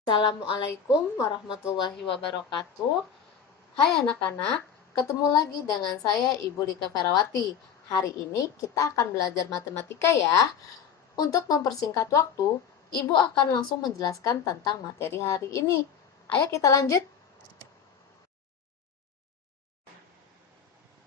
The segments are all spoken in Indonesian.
Assalamualaikum warahmatullahi wabarakatuh. Hai anak-anak, ketemu lagi dengan saya Ibu Rika Ferawati. Hari ini kita akan belajar matematika ya. Untuk mempersingkat waktu, Ibu akan langsung menjelaskan tentang materi hari ini. Ayo kita lanjut.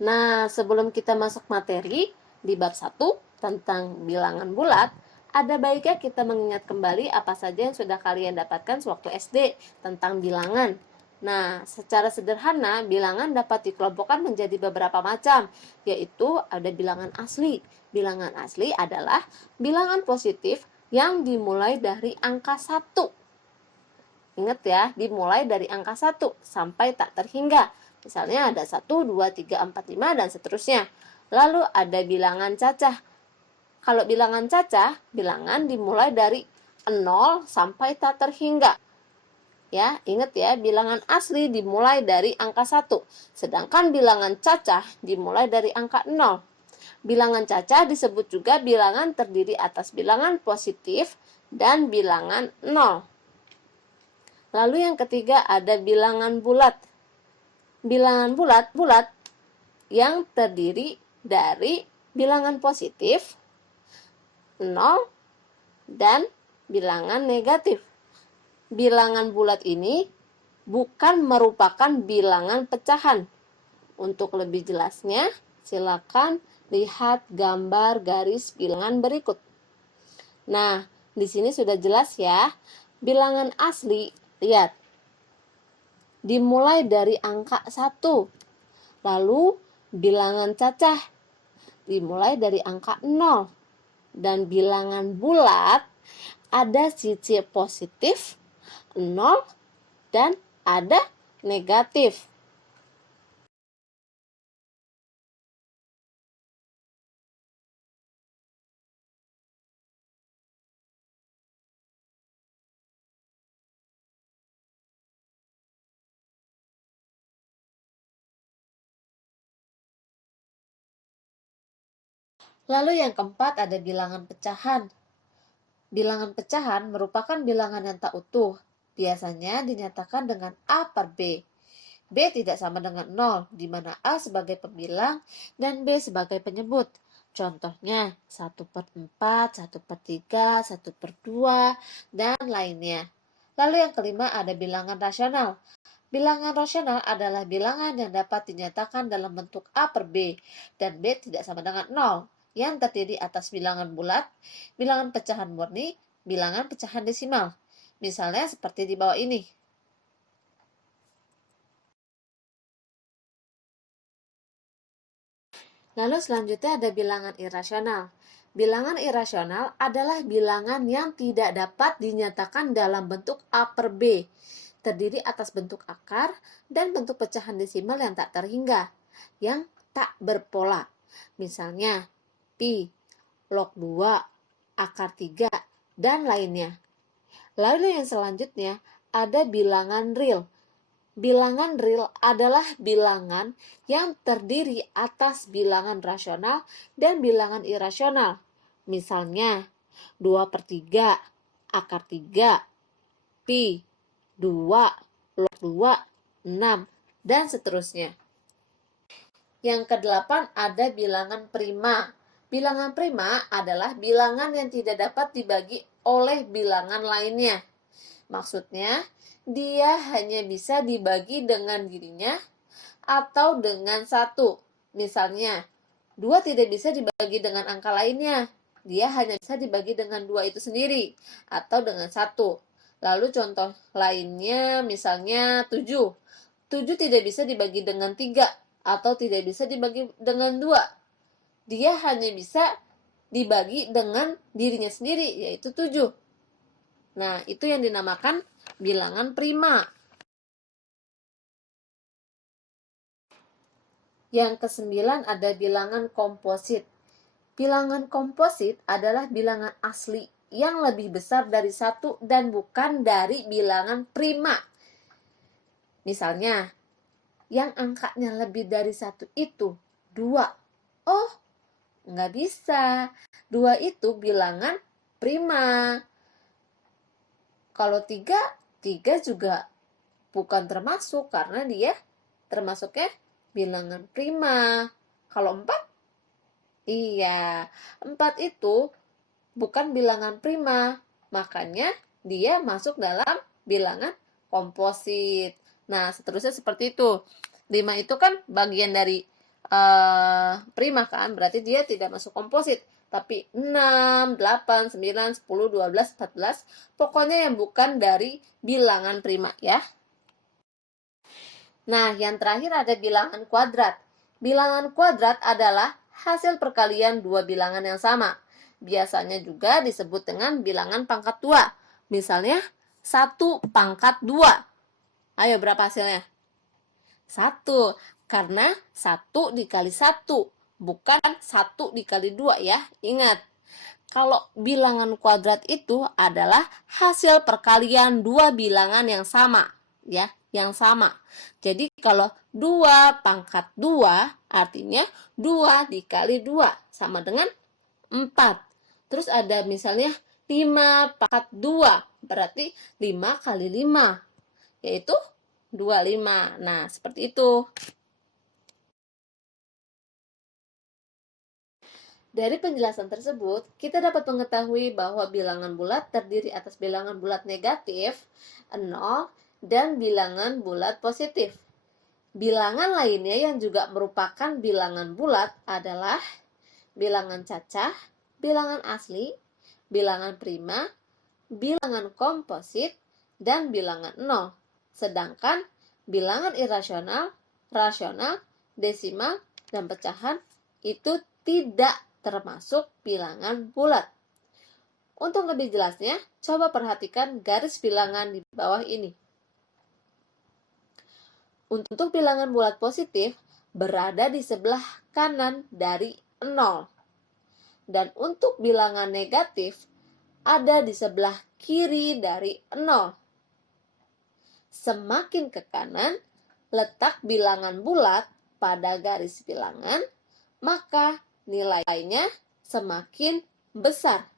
Nah, sebelum kita masuk materi, di bab 1 tentang bilangan bulat, ada baiknya kita mengingat kembali apa saja yang sudah kalian dapatkan sewaktu SD tentang bilangan. Nah, secara sederhana, bilangan dapat dikelompokkan menjadi beberapa macam, yaitu ada bilangan asli. Bilangan asli adalah bilangan positif yang dimulai dari angka 1. Ingat ya, dimulai dari angka 1 sampai tak terhingga. Misalnya ada 1, 2, 3, 4, 5, dan seterusnya. Lalu ada bilangan cacah. Kalau bilangan cacah, bilangan dimulai dari 0 sampai tak terhingga. Ya, ingat ya, bilangan asli dimulai dari angka 1, sedangkan bilangan cacah dimulai dari angka 0. Bilangan cacah disebut juga bilangan terdiri atas bilangan positif dan bilangan 0. Lalu yang ketiga ada bilangan bulat. Bilangan bulat yang terdiri dari bilangan positif, 0, dan bilangan negatif. Bilangan bulat ini bukan merupakan bilangan pecahan. Untuk lebih jelasnya, silakan lihat gambar garis bilangan berikut. Nah, di sini sudah jelas ya. Bilangan asli, lihat. Dimulai dari angka 1. Lalu bilangan cacah dimulai dari angka 0. Dan bilangan bulat ada sisi positif 0 dan ada negatif. Lalu yang keempat ada bilangan pecahan. Bilangan pecahan merupakan bilangan yang tak utuh. Biasanya dinyatakan dengan A per B. B tidak sama dengan 0, di mana A sebagai pembilang dan B sebagai penyebut. Contohnya 1 per 4, 1 per 3, 1 per 2, dan lainnya. Lalu yang kelima ada bilangan rasional. Bilangan rasional adalah bilangan yang dapat dinyatakan dalam bentuk A per B, dan B tidak sama dengan 0, yang terdiri atas bilangan bulat, bilangan pecahan murni, bilangan pecahan desimal. Misalnya seperti di bawah ini. Lalu selanjutnya ada bilangan irasional. Bilangan irasional adalah bilangan yang tidak dapat dinyatakan dalam bentuk A per B, terdiri atas bentuk akar dan bentuk pecahan desimal yang tak terhingga, yang tak berpola. Misalnya, pi, log 2, akar 3, dan lainnya. Lalu yang selanjutnya ada bilangan real. Bilangan real adalah bilangan yang terdiri atas bilangan rasional dan bilangan irasional. Misalnya, 2 per 3, akar 3, pi, 2, log 2, 6, dan seterusnya. Yang kedelapan ada bilangan prima. Bilangan prima adalah bilangan yang tidak dapat dibagi oleh bilangan lainnya. Maksudnya, dia hanya bisa dibagi dengan dirinya atau dengan 1. Misalnya, 2 tidak bisa dibagi dengan angka lainnya. Dia hanya bisa dibagi dengan 2 itu sendiri atau dengan 1. Lalu contoh lainnya misalnya 7. 7 tidak bisa dibagi dengan 3 atau tidak bisa dibagi dengan 2. Dia hanya bisa dibagi dengan dirinya sendiri, yaitu 7. Nah, itu yang dinamakan bilangan prima. Yang kesembilan ada bilangan komposit. Bilangan komposit adalah bilangan asli yang lebih besar dari 1 dan bukan dari bilangan prima. Misalnya, yang angkanya lebih dari 1 itu 2. Oh, nggak bisa. 2 itu bilangan prima. Kalau 3 3 juga bukan termasuk karena dia termasuknya bilangan prima. Kalau 4? Iya, 4 itu bukan bilangan prima, makanya dia masuk dalam bilangan komposit. Nah, seterusnya seperti itu. 5 itu kan bagian dari prima kan, berarti dia tidak masuk komposit. Tapi 6, 8, 9, 10, 12, 14, pokoknya yang bukan dari bilangan prima ya. Nah, yang terakhir ada bilangan kuadrat. Bilangan kuadrat adalah hasil perkalian dua bilangan yang sama. Biasanya juga disebut dengan bilangan pangkat 2. Misalnya, 1 pangkat 2. Ayo, berapa hasilnya? 1. Karena 1 dikali 1, bukan 1 dikali 2 ya. Ingat, kalau bilangan kuadrat itu adalah hasil perkalian dua bilangan yang sama. Ya, yang sama. Jadi kalau 2 pangkat 2 artinya 2 dikali 2 sama dengan 4. Terus ada misalnya 5 pangkat 2 berarti 5 kali 5 yaitu 25. Nah, seperti itu. Dari penjelasan tersebut, kita dapat mengetahui bahwa bilangan bulat terdiri atas bilangan bulat negatif, 0, dan bilangan bulat positif. Bilangan lainnya yang juga merupakan bilangan bulat adalah bilangan cacah, bilangan asli, bilangan prima, bilangan komposit, dan bilangan 0. Sedangkan bilangan irasional, rasional, desimal, dan pecahan itu tidak termasuk bilangan bulat. Untuk lebih jelasnya, coba perhatikan garis bilangan di bawah ini. Untuk bilangan bulat positif, berada di sebelah kanan dari 0. Dan untuk bilangan negatif, ada di sebelah kiri dari 0. Semakin ke kanan, letak bilangan bulat pada garis bilangan, maka nilainya semakin besar.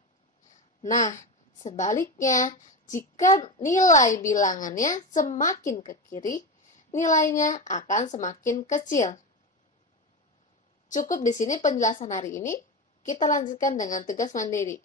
Nah, sebaliknya, jika nilai bilangannya semakin ke kiri, nilainya akan semakin kecil. Cukup di sini penjelasan hari ini. Kita lanjutkan dengan tugas mandiri.